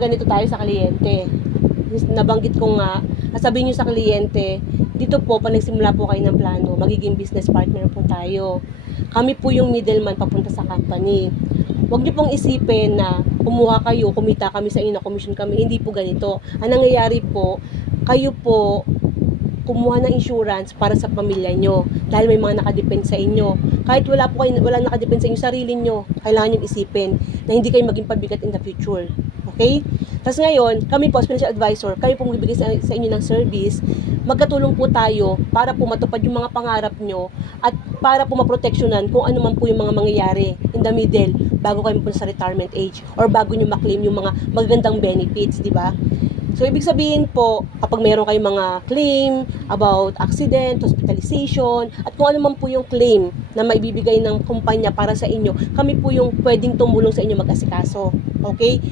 ganito tayo sa kliyente. Nabanggit ko nga, sabihin nyo sa kliyente, dito po, pag nagsimula po kayo ng plano, magiging business partner po tayo. Kami po yung middleman papunta sa company. Huwag nyo pong isipin na kumuha kayo, kumita kami sa inyo, na commission kami. Hindi po ganito. Ang nangyayari po, kayo po kumuha ng insurance para sa pamilya nyo dahil may mga nakadepend sa inyo. Kahit wala po kayo, wala nakadepend sa inyo, sarili nyo, kailangan nyo isipin na hindi kayo maging pabigat in the future. Okay? Tapos ngayon, kami po as financial advisor, kami po magbibigay sa inyo ng service, magkatulong po tayo para po matupad yung mga pangarap nyo at para po maproteksyonan kung ano man po yung mga mangyayari in the middle bago kayo po sa retirement age or bago nyo maklaim yung mga magagandang benefits, di ba? So, ibig sabihin po, kapag mayroon kayong mga claim about accident, hospitalization, at kung ano man po yung claim na maibibigay ng kumpanya para sa inyo, kami po yung pwedeng tumulong sa inyo mag-asikaso. Okay?